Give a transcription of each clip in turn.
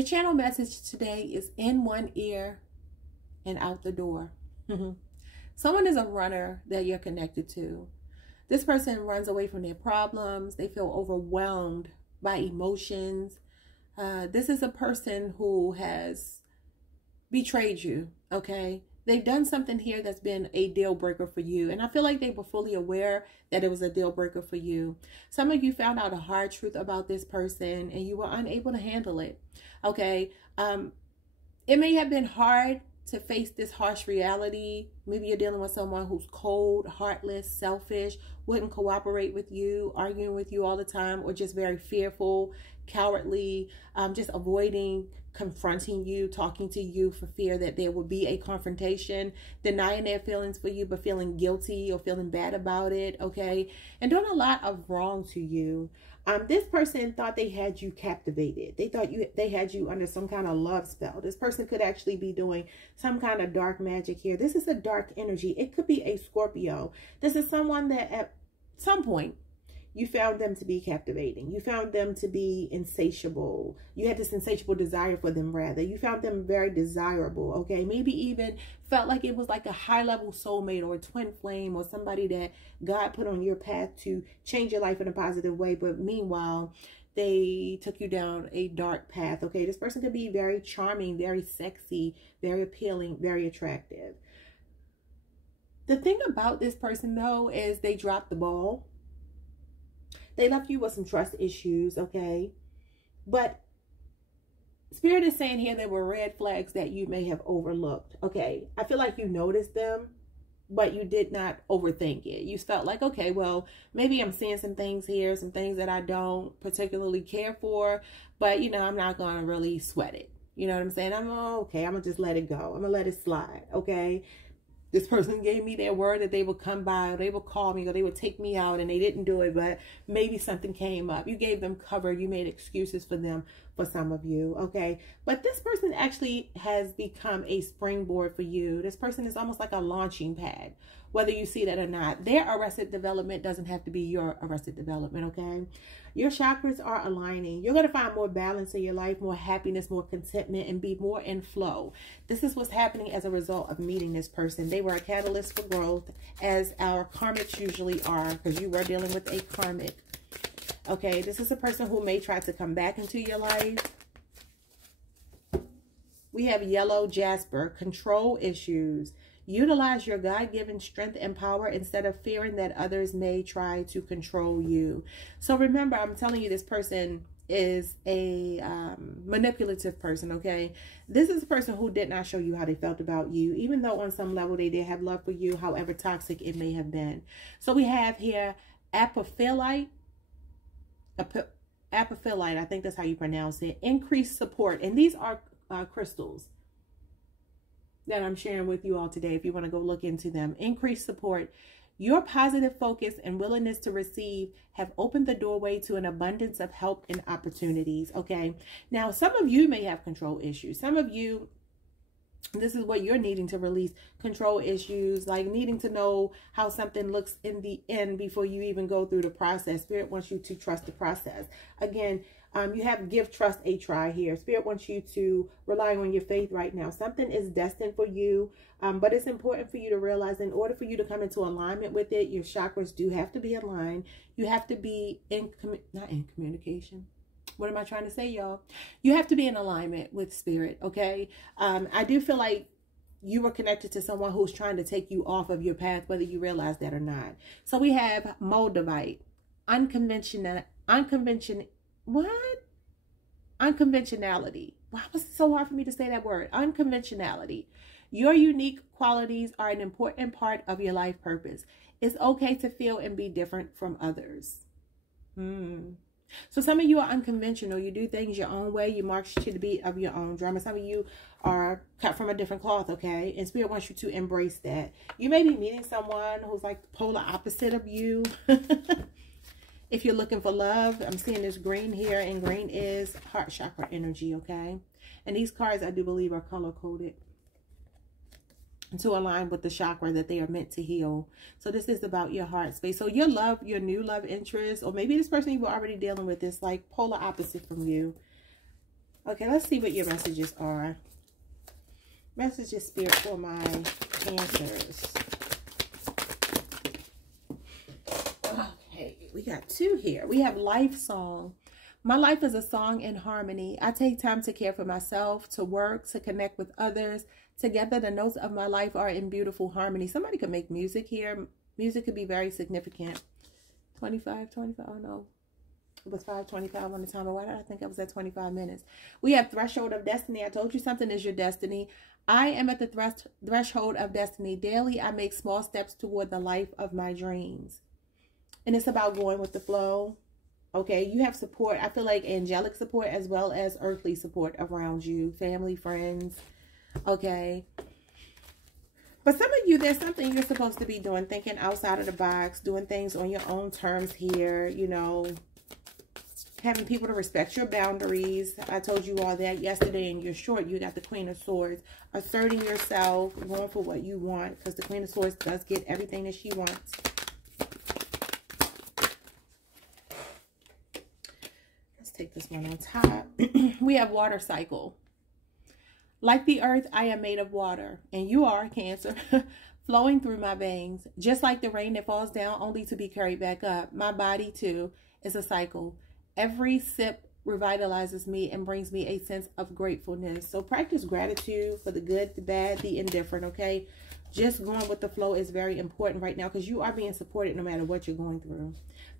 Your channel message today is in one ear and out the door. Someone is a runner that you're connected to. This person runs away from their problems. They feel overwhelmed by emotions. This is a person who has betrayed you, okay? They've done something here that's been a deal breaker for you. And I feel like they were fully aware that it was a deal breaker for you. Some of you found out a hard truth about this person and you were unable to handle it, okay? It may have been hard to face this harsh reality. Maybe you're dealing with someone who's cold, heartless, selfish, wouldn't cooperate with you, arguing with you all the time, or just very fearful, cowardly, just avoiding confronting you, talking to you for fear that there will be a confrontation, denying their feelings for you, but feeling guilty or feeling bad about it, okay? And doing a lot of wrong to you. This person thought they had you captivated. They thought they had you under some kind of love spell. This person could actually be doing some kind of dark magic here. This is a dark energy. It could be a Scorpio. This is someone that at some point you found them to be captivating. You found them to be insatiable. You had this insatiable desire for them, rather. You found them very desirable, okay? Maybe even felt like it was like a high-level soulmate or a twin flame or somebody that God put on your path to change your life in a positive way. But meanwhile, they took you down a dark path, okay? This person could be very charming, very sexy, very appealing, very attractive. The thing about this person, though, is they dropped the ball. They left you with some trust issues, okay? But Spirit is saying here there were red flags that you may have overlooked, okay? I feel like you noticed them, but you did not overthink it. You felt like, okay, well, maybe I'm seeing some things here, some things that I don't particularly care for, but, you know, I'm not going to really sweat it. You know what I'm saying? I'm okay. I'm going to just let it go. I'm going to let it slide, okay? This person gave me their word that they would come by, or they would call me, or they would take me out, and they didn't do it, but maybe something came up. You gave them cover. You made excuses for them, for some of you, okay? But this person actually has become a springboard for you. This person is almost like a launching pad, whether you see that or not. Their arrested development doesn't have to be your arrested development, okay? Your chakras are aligning. You're going to find more balance in your life, more happiness, more contentment, and be more in flow. This is what's happening as a result of meeting this person. They were a catalyst for growth, as our karmics usually are, because you were dealing with a karmic. Okay, this is a person who may try to come back into your life. We have yellow jasper, control issues. Utilize your God-given strength and power instead of fearing that others may try to control you. So remember, I'm telling you, this person is a manipulative person, okay? This is a person who did not show you how they felt about you, even though on some level they did have love for you, however toxic it may have been. So we have here apophyllite. Apophyllite, I think that's how you pronounce it. Increased support. And these are crystals that I'm sharing with you all today if you want to go look into them. Increased support. Your positive focus and willingness to receive have opened the doorway to an abundance of help and opportunities, okay? Now, some of you may have control issues. Some of you, this is what you're needing to release, control issues, like needing to know how something looks in the end before you even go through the process. Spirit wants you to trust the process. Again, you have give trust a try here. Spirit wants you to rely on your faith right now. Something is destined for you, but it's important for you to realize in order for you to come into alignment with it, your chakras do have to be aligned. You have to be not in communication. What am I trying to say, y'all? You have to be in alignment with Spirit, okay? I do feel like you were connected to someone who's trying to take you off of your path, whether you realize that or not. So we have Moldavite, unconventionality. Why was it so hard for me to say that word? Unconventionality. Your unique qualities are an important part of your life purpose. It's okay to feel and be different from others. So some of you are unconventional. You do things your own way. You march to the beat of your own drum. And some of you are cut from a different cloth, okay? And Spirit wants you to embrace that. You may be meeting someone who's like the polar opposite of you. If you're looking for love, I'm seeing this green here, and green is heart chakra energy, okay? And these cards, I do believe, are color-coded to align with the chakra that they are meant to heal. So this is about your heart space. So your love, your new love interest, or maybe this person you were already dealing with is like polar opposite from you. Okay, let's see what your messages are. Messages, Spirit, for my Cancers. Okay, we got 2 here. We have life song. My life is a song in harmony. I take time to care for myself, to work, to connect with others. Together, the notes of my life are in beautiful harmony. Somebody could make music here. Music could be very significant. 25, oh no. It was 5:25 on the timer. Why did I think I was at 25 minutes? We have threshold of destiny. I told you something is your destiny. I am at the threshold of destiny. Daily, I make small steps toward the life of my dreams. And it's about going with the flow. Okay, you have support. I feel like angelic support as well as earthly support around you. Family, friends. Okay. But some of you, there's something you're supposed to be doing. Thinking outside of the box. Doing things on your own terms here. You know, having people to respect your boundaries. I told you all that yesterday in your short. You got the Queen of Swords. Asserting yourself. Going for what you want. Because the Queen of Swords does get everything that she wants. Let's take this one on top. We have water cycle. Like the earth, I am made of water. And you are, Cancer. Flowing through my veins. Just like the rain that falls down only to be carried back up. My body, too, is a cycle. Every sip revitalizes me and brings me a sense of gratefulness. So practice gratitude for the good, the bad, the indifferent, okay? Just going with the flow is very important right now because you are being supported no matter what you're going through.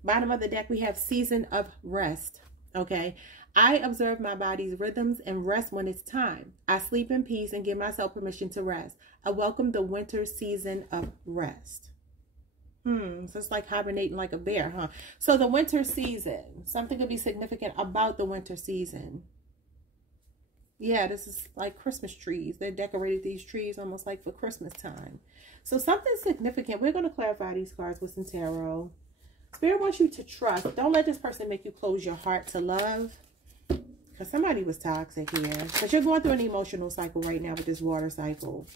Bottom of the deck, we have season of rest, okay? I observe my body's rhythms and rest when it's time. I sleep in peace and give myself permission to rest. I welcome the winter season of rest. So it's like hibernating like a bear, huh? So the winter season, something could be significant about the winter season. Yeah, this is like Christmas trees. They decorated these trees almost like for Christmas time. So something significant. We're going to clarify these cards with some tarot. Spirit wants you to trust. Don't let this person make you close your heart to love. Because somebody was toxic here. But you're going through an emotional cycle right now with this water cycle.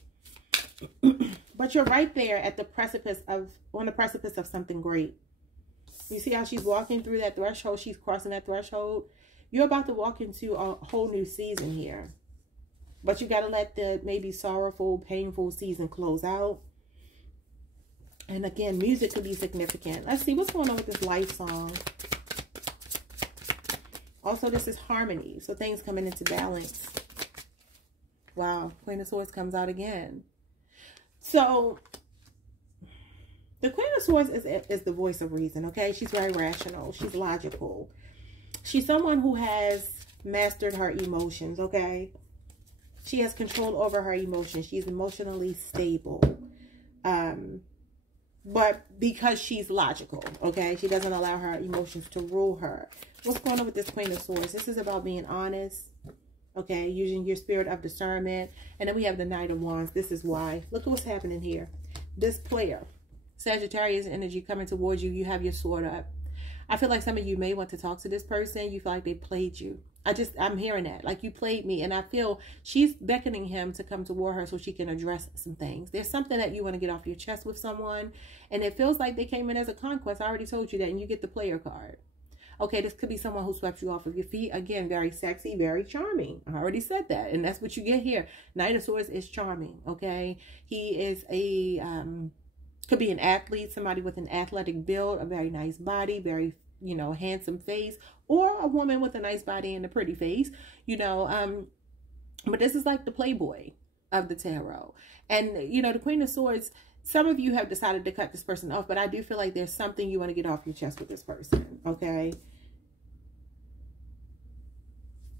But you're right there at the precipice of, on the precipice of something great. You see how she's walking through that threshold? She's crossing that threshold. You're about to walk into a whole new season here. But you got to let the maybe sorrowful, painful season close out. And again, music could be significant. Let's see what's going on with this life song. Also, this is harmony. So things coming into balance. Wow. Queen of Swords comes out again. So the Queen of Swords is the voice of reason, okay? She's very rational. She's logical. She's someone who has mastered her emotions, okay? She has control over her emotions. She's emotionally stable. But because she's logical, okay? She doesn't allow her emotions to rule her. What's going on with this Queen of Swords? This is about being honest, okay? Using your spirit of discernment. And then we have the Knight of Wands. This is why. Look at what's happening here. This player, Sagittarius energy coming towards you. You have your sword up. I feel like some of you may want to talk to this person. You feel like they played you. I'm hearing that. Like you played me. And I feel she's beckoning him to come toward her so she can address some things. There's something that you want to get off your chest with someone. And it feels like they came in as a conquest. I already told you that. And you get the player card. Okay, this could be someone who swept you off of your feet. Again, very sexy, very charming. I already said that. And that's what you get here. Knight of Swords is charming. Okay. He is a... could be an athlete, somebody with an athletic build, a very nice body, very, you know, handsome face, or a woman with a nice body and a pretty face, you know. But this is like the playboy of the tarot. And, you know, the Queen of Swords, some of you have decided to cut this person off, but I do feel like there's something you want to get off your chest with this person, okay?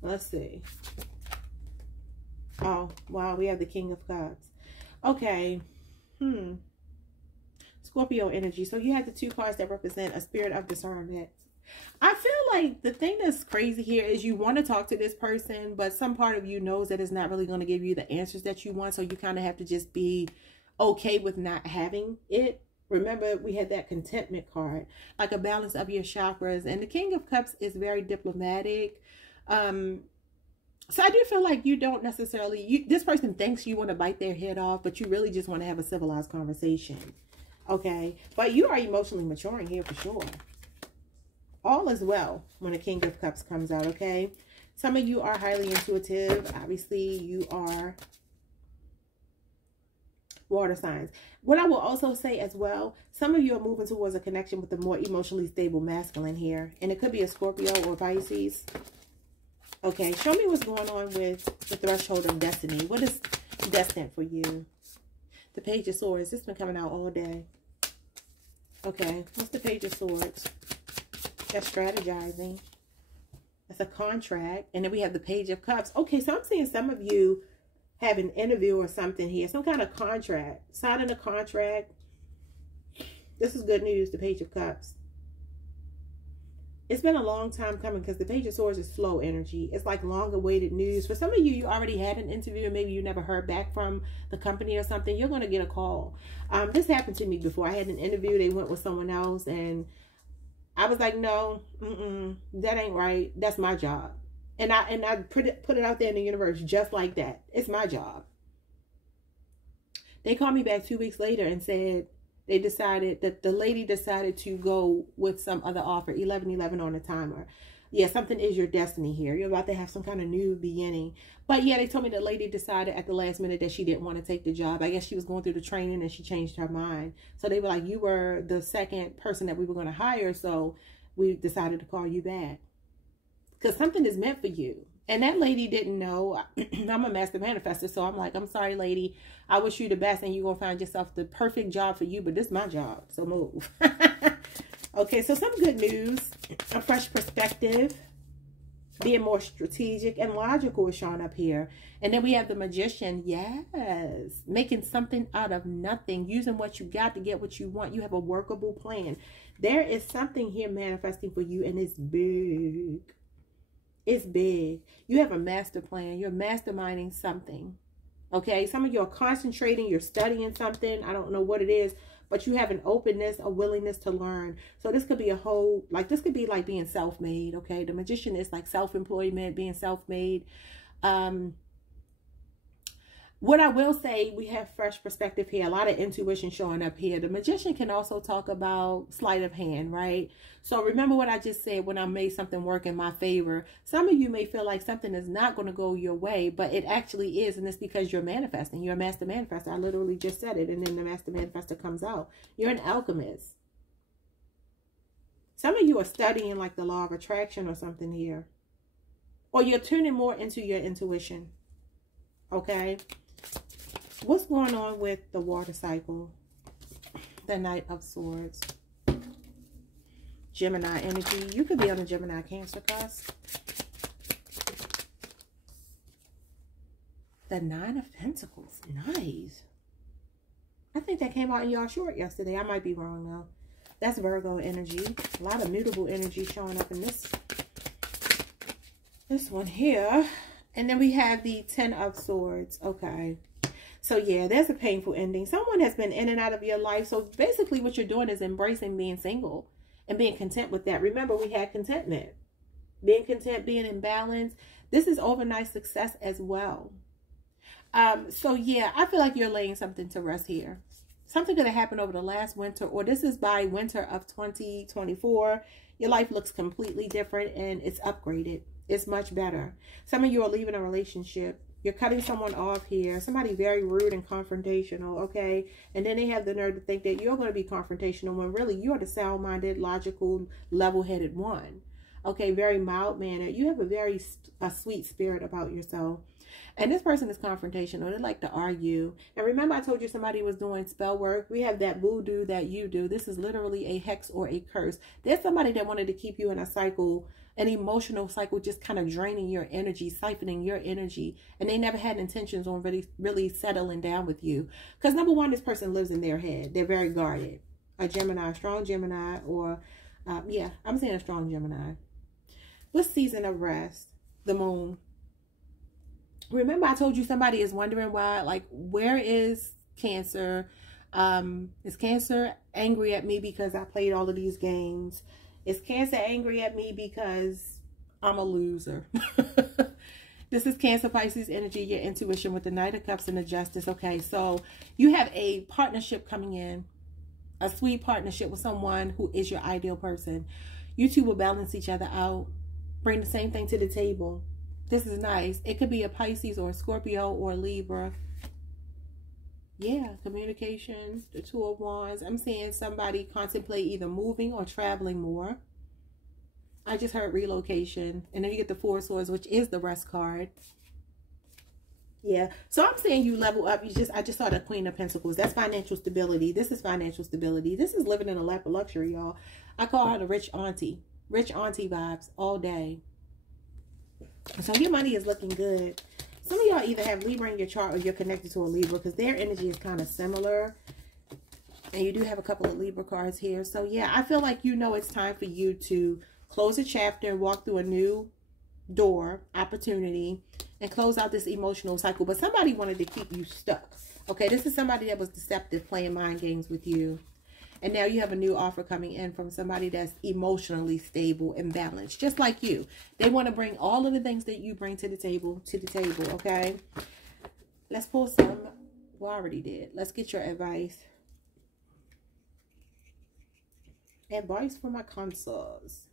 Let's see. Oh, wow, we have the King of Cups. Okay. Scorpio energy. So you have the 2 cards that represent a spirit of discernment. I feel like the thing that's crazy here is you want to talk to this person, but some part of you knows that it's not really going to give you the answers that you want. So you kind of have to just be okay with not having it. Remember, we had that contentment card, like a balance of your chakras. And the King of Cups is very diplomatic. So I do feel like you don't necessarily, this person thinks you want to bite their head off, but you really just want to have a civilized conversation. Okay, but you are emotionally maturing here for sure. All is well when a King of Cups comes out, okay? Some of you are highly intuitive. Obviously, you are water signs. What I will also say as well, some of you are moving towards a connection with a more emotionally stable masculine here. And it could be a Scorpio or Pisces. Okay, show me what's going on with the threshold of destiny. What is destined for you? The Page of Swords. This has been coming out all day. Okay, what's the Page of Swords? That's strategizing. That's a contract. And then we have the Page of Cups. Okay, so I'm seeing some of you have an interview or something here. Some kind of contract. Signing a contract. This is good news, the Page of Cups. It's been a long time coming because the Page of Swords is flow energy. It's like long-awaited news. For some of you, you already had an interview and maybe you never heard back from the company or something. You're going to get a call. This happened to me before. I had an interview. They went with someone else and I was like, no, that ain't right. That's my job. And I put it out there in the universe just like that. It's my job. They called me back 2 weeks later and said they decided that the lady decided to go with some other offer, 1111 on the timer. Yeah, something is your destiny here. You're about to have some kind of new beginning. But yeah, they told me the lady decided at the last minute that she didn't want to take the job. I guess she was going through the training and she changed her mind. So they were like, you were the second person that we were going to hire. So we decided to call you back. Because something is meant for you. And that lady didn't know. I'm a master manifester. So I'm like, I'm sorry, lady. I wish you the best and you're going to find yourself the perfect job for you. But this is my job. So move. Okay, so some good news. A fresh perspective. Being more strategic and logical is showing up here. And then we have the Magician. Yes. Making something out of nothing. Using what you got to get what you want. You have a workable plan. There is something here manifesting for you and it's big. It's big. You have a master plan. You're masterminding something. Okay. Some of you are concentrating. You're studying something. I don't know what it is. But you have an openness, a willingness to learn. So this could be a whole, like this could be like being self-made. Okay. The Magician is like self-employment, being self-made. What I will say, we have fresh perspective here. A lot of intuition showing up here. The Magician can also talk about sleight of hand, right? So remember what I just said when I made something work in my favor. Some of you may feel like something is not going to go your way, but it actually is. And it's because you're manifesting. You're a master manifester. I literally just said it. And then the master manifester comes out. You're an alchemist. Some of you are studying like the law of attraction or something here. Or you're tuning more into your intuition. Okay. What's going on with the water cycle? The Knight of Swords. Gemini energy. You could be on a Gemini Cancer cusp. The Nine of Pentacles. Nice. I think that came out in y'all short yesterday. I might be wrong though. That's Virgo energy. A lot of mutable energy showing up in this one here. And then we have the Ten of Swords. Okay. So yeah, there's a painful ending. Someone has been in and out of your life. So basically what you're doing is embracing being single and being content with that. Remember, we had contentment. Being content, being in balance. This is overnight success as well. So yeah, I feel like you're laying something to rest here. Something could have happened over the last winter, or this is by winter of 2024. Your life looks completely different and it's upgraded. It's much better. Some of you are leaving a relationship. You're cutting someone off here. Somebody very rude and confrontational, okay? And then they have the nerve to think that you're going to be confrontational when really you're the sound-minded, logical, level-headed one. Okay, very mild-mannered. You have a very sweet spirit about yourself. And this person is confrontational. They like to argue. And remember I told you somebody was doing spell work? We have that voodoo that you do. This is literally a hex or a curse. There's somebody that wanted to keep you in a cycle, an emotional cycle, just kind of draining your energy, siphoning your energy. And they never had intentions on really settling down with you. Because number one, this person lives in their head. They're very guarded. A Gemini, a strong Gemini, or yeah, I'm saying a strong Gemini. What season of rest? The moon. Remember I told you somebody is wondering why, like, where is Cancer? Is Cancer angry at me because I played all of these games? Is Cancer angry at me because I'm a loser? This is Cancer, Pisces energy, your intuition with the Knight of Cups and the Justice. Okay, so you have a partnership coming in, a sweet partnership with someone who is your ideal person. You two will balance each other out, bring the same thing to the table. This is nice. It could be a Pisces or a Scorpio or a Libra. Yeah, communication, the Two of Wands. I'm seeing somebody contemplate either moving or traveling more. I just heard relocation. And then you get the Four of Swords, which is the rest card. Yeah. So I'm saying you level up. I just saw the Queen of Pentacles. That's financial stability. This is financial stability. This is living in a lap of luxury, y'all. I call her the rich auntie. Rich auntie vibes all day. So your money is looking good. Some of y'all either have Libra in your chart or you're connected to a Libra because their energy is kind of similar. And you do have a couple of Libra cards here. So yeah, I feel like you know it's time for you to close a chapter, walk through a new door, opportunity, and close out this emotional cycle. But somebody wanted to keep you stuck. Okay, this is somebody that was deceptive, playing mind games with you. And now you have a new offer coming in from somebody that's emotionally stable and balanced, just like you. They want to bring all of the things that you bring to the table, okay? Let's pull some. Well, I already did. Let's get your advice. Advice for my consoles.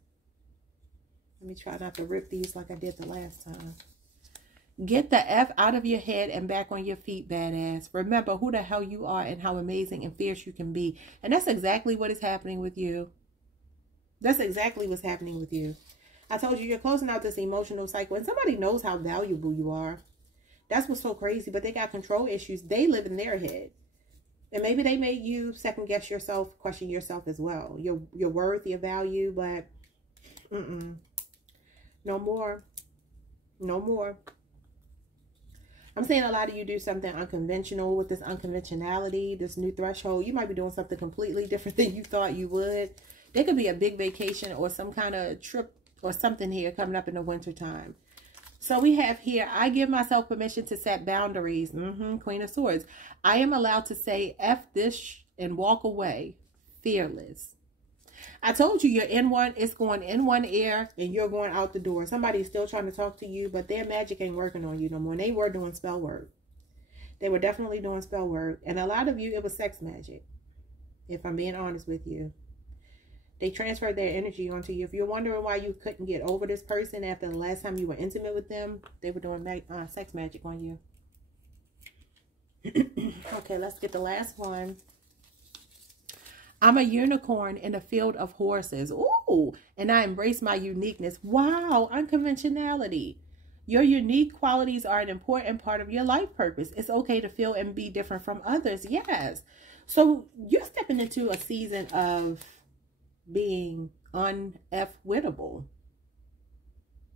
Let me try not to rip these like I did the last time. Get the F out of your head and back on your feet, badass. Remember who the hell you are and how amazing and fierce you can be. And that's exactly what is happening with you. That's exactly what's happening with you. I told you, you're closing out this emotional cycle. And somebody knows how valuable you are. That's what's so crazy. But they got control issues. They live in their head. And maybe they made you second guess yourself, question yourself as well. Your worth, your value. But no more. No more. I'm saying a lot of you do something unconventional with this unconventionality, this new threshold. You might be doing something completely different than you thought you would. There could be a big vacation or some kind of trip or something here coming up in the winter time. So we have here, I give myself permission to set boundaries. Queen of Swords. I am allowed to say F this and walk away. Fearless. I told you you're in one, it's going in one ear and you're going out the door. Somebody's still trying to talk to you, but their magic ain't working on you no more. And they were doing spell work. They were definitely doing spell work. And a lot of you, it was sex magic. If I'm being honest with you. They transferred their energy onto you. If you're wondering why you couldn't get over this person after the last time you were intimate with them, they were doing sex magic on you. Okay, let's get the last one. I'm a unicorn in a field of horses. Ooh, and I embrace my uniqueness. Wow, unconventionality. Your unique qualities are an important part of your life purpose. It's okay to feel and be different from others. Yes. So you're stepping into a season of being un-F-wittable.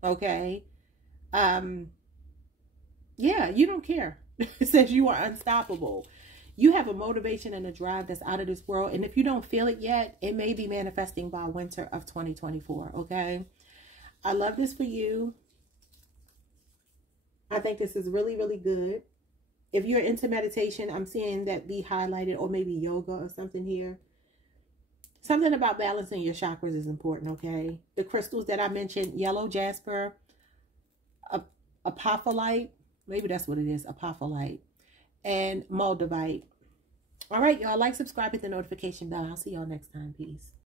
Okay. Yeah, you don't care. It says you are unstoppable. You have a motivation and a drive that's out of this world. And if you don't feel it yet, it may be manifesting by winter of 2024. Okay. I love this for you. I think this is really, really good. If you're into meditation, I'm seeing that be highlighted, or maybe yoga or something here. Something about balancing your chakras is important. Okay. The crystals that I mentioned, yellow jasper, apophyllite. Maybe that's what it is. Apophyllite. And Moldavite. All right, y'all. Like, subscribe, hit the notification bell. I'll see y'all next time. Peace.